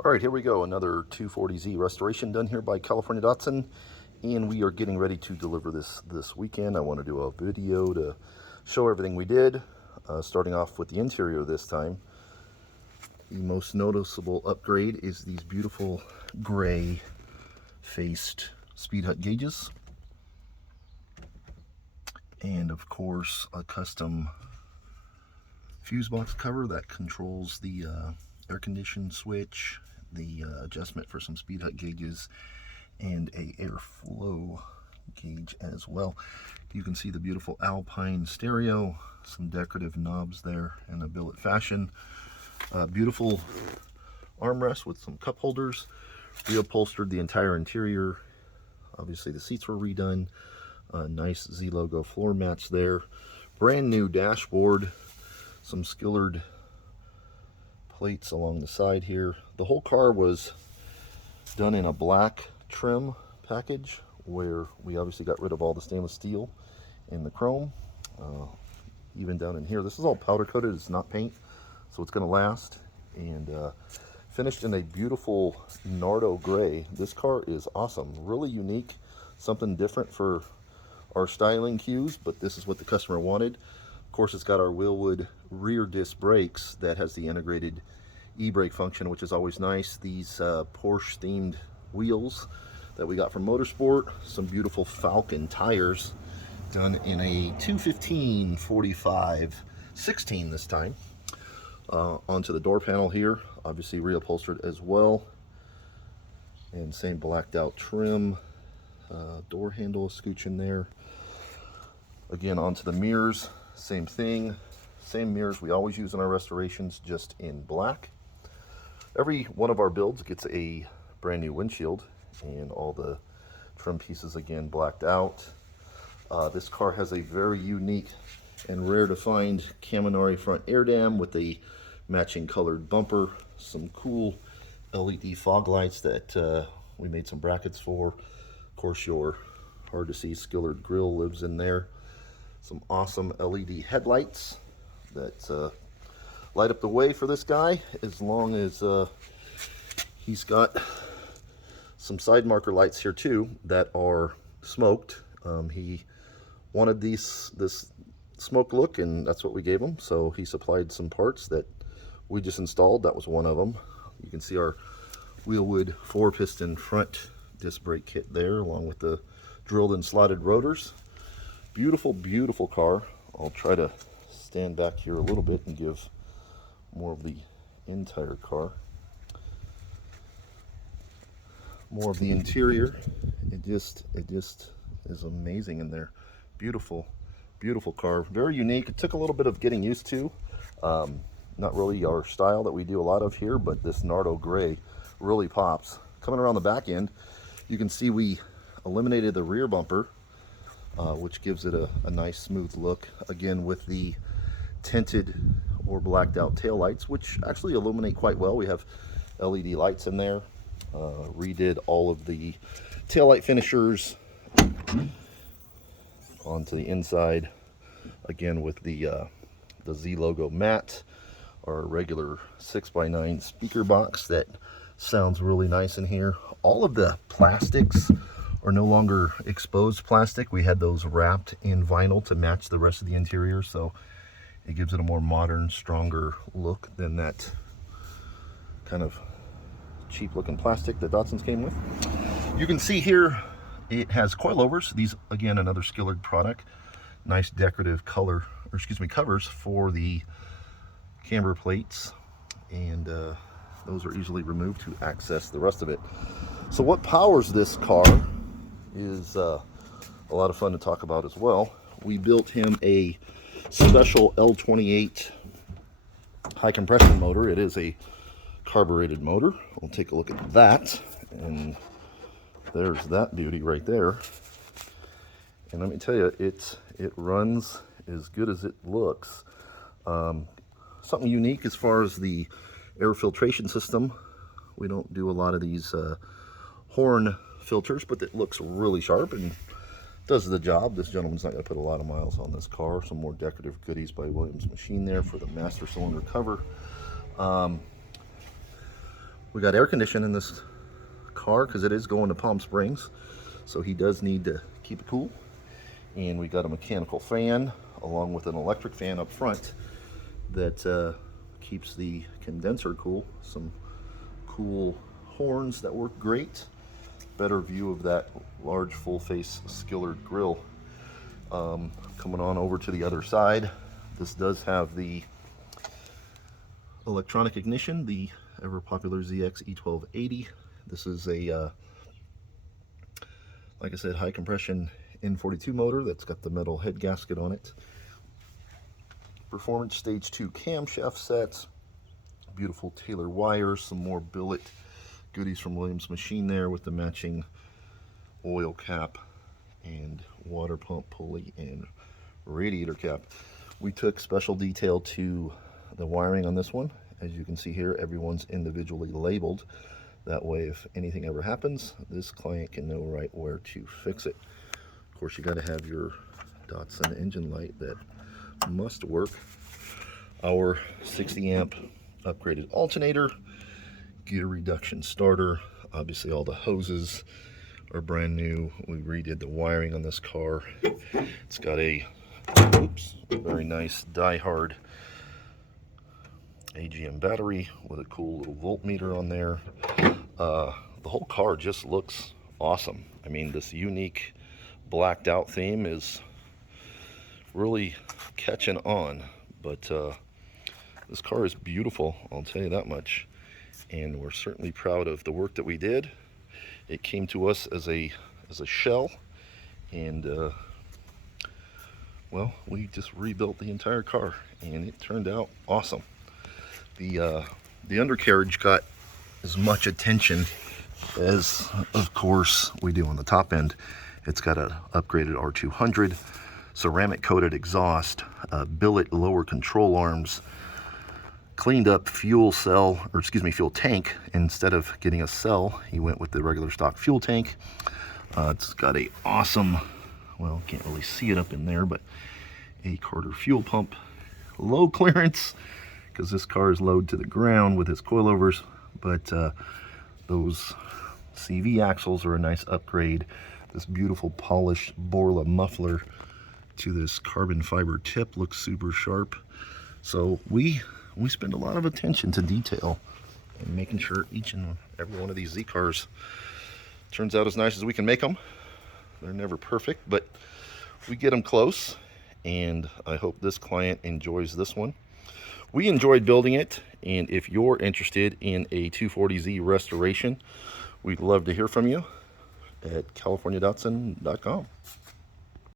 All right, here we go. Another 240Z restoration done here by California Datsun, and we are getting ready to deliver this weekend. I want to do a video to show everything we did, starting off with the interior this time. The most noticeable upgrade is these beautiful gray faced speed hut gauges, and of course a custom fuse box cover that controls the air condition switch, the adjustment for some speed hut gauges, and a airflow gauge as well. You can see the beautiful Alpine stereo, some decorative knobs there in a billet fashion. Beautiful armrest with some cup holders. Reupholstered the entire interior. Obviously the seats were redone. Nice Z logo floor mats there. Brand new dashboard. Some skillered plates along the side here. The whole car was done in a black trim package, where we obviously got rid of all the stainless steel and the chrome. Even down in here, this is all powder coated, it's not paint, so it's going to last. And finished in a beautiful Nardo gray. This car is awesome, really unique, something different for our styling cues, but this is what the customer wanted. Of course, it's got our Wilwood rear disc brakes that has the integrated e-brake function, which is always nice. These Porsche themed wheels that we got from Motorsport. Some beautiful Falcon tires done in a 215 45 16 this time. Onto the door panel here, obviously reupholstered as well, and same blacked out trim. Door handle scooch in there. Again, onto the mirrors, same thing, same mirrors we always use in our restorations, just in black. Every one of our builds gets a brand new windshield, and all the trim pieces again blacked out. This car has a very unique and rare to find Caminari front air dam with a matching colored bumper. Some cool LED fog lights that we made some brackets for. Of course, your hard to see skillered grille lives in there. Some awesome LED headlights that light up the way for this guy, as long as he's got some side marker lights here too that are smoked. He wanted this smoke look, and that's what we gave him. So he supplied some parts that we just installed. That was one of them. You can see our Wilwood 4-piston front disc brake kit there, along with the drilled and slotted rotors. Beautiful, beautiful car. I'll try to stand back here a little bit and give more of the entire car. More of the interior. It just is amazing in there. Beautiful, beautiful car. Very unique. It took a little bit of getting used to. Not really our style that we do a lot of here, but this Nardo gray really pops. Coming around the back end, you can see we eliminated the rear bumper, which gives it a nice smooth look. Again, with the tinted or blacked out tail lights, which actually illuminate quite well. We have LED lights in there. Redid all of the tail light finishers onto the inside. Again, with the Z logo mat, our regular 6x9 speaker box that sounds really nice in here. All of the plastics are no longer exposed plastic. We had those wrapped in vinyl to match the rest of the interior, so it gives it a more modern, stronger look than that kind of cheap looking plastic that Datsun's came with. You can see here it has coil overs. These, again, another skillered product. Nice decorative color, or excuse me, covers for the camber plates, and those are easily removed to access the rest of it. So what powers this car is a lot of fun to talk about as well. We built him a special L28 high compression motor. It is a carbureted motor. We'll take a look at that, and there's that beauty right there. And let me tell you, it runs as good as it looks. Something unique as far as the air filtration system. We don't do a lot of these horn filters, but it looks really sharp and does the job. This gentleman's not going to put a lot of miles on this car. Some more decorative goodies by Williams Machine there for the master cylinder cover. We got air conditioning in this car because it is going to Palm Springs, so he does need to keep it cool. And we got a mechanical fan along with an electric fan up front that keeps the condenser cool. Some cool horns that work great. Better view of that large full face skillered grille. Coming on over to the other side, this does have the electronic ignition, the ever popular ZX E1280. This is a like I said, high compression N42 motor that's got the metal head gasket on it. Performance stage 2 camshaft sets, beautiful Taylor wires, some more billet goodies from Williams Machine there with the matching oil cap and water pump pulley and radiator cap. We took special detail to the wiring on this one. As you can see here, everyone's individually labeled. That way, if anything ever happens, this client can know right where to fix it. Of course, you got to have your Datsun engine light that must work. Our 60 amp upgraded alternator, gear reduction starter. Obviously, all the hoses are brand new. We redid the wiring on this car. It's got a very nice die-hard AGM battery with a cool little voltmeter on there. The whole car just looks awesome. I mean, this unique blacked out theme is really catching on, but this car is beautiful, I'll tell you that much, and we're certainly proud of the work that we did. It came to us as a shell, and well, we just rebuilt the entire car and it turned out awesome. The undercarriage got as much attention as, of course, we do on the top end. It's got an upgraded R200, ceramic coated exhaust, billet lower control arms, cleaned up fuel cell, or excuse me, fuel tank. Instead of getting a cell, he went with the regular stock fuel tank. It's got a awesome, well, can't really see it up in there, but a Carter fuel pump, low clearance, because this car is low to the ground with his coil overs, but those CV axles are a nice upgrade. This beautiful polished Borla muffler to this carbon fiber tip looks super sharp. So we spend a lot of attention to detail and making sure each and every one of these Z cars turns out as nice as we can make them. They're never perfect, but we get them close, and I hope this client enjoys this one. We enjoyed building it, and if you're interested in a 240Z restoration, we'd love to hear from you at CaliforniaDatsun.com.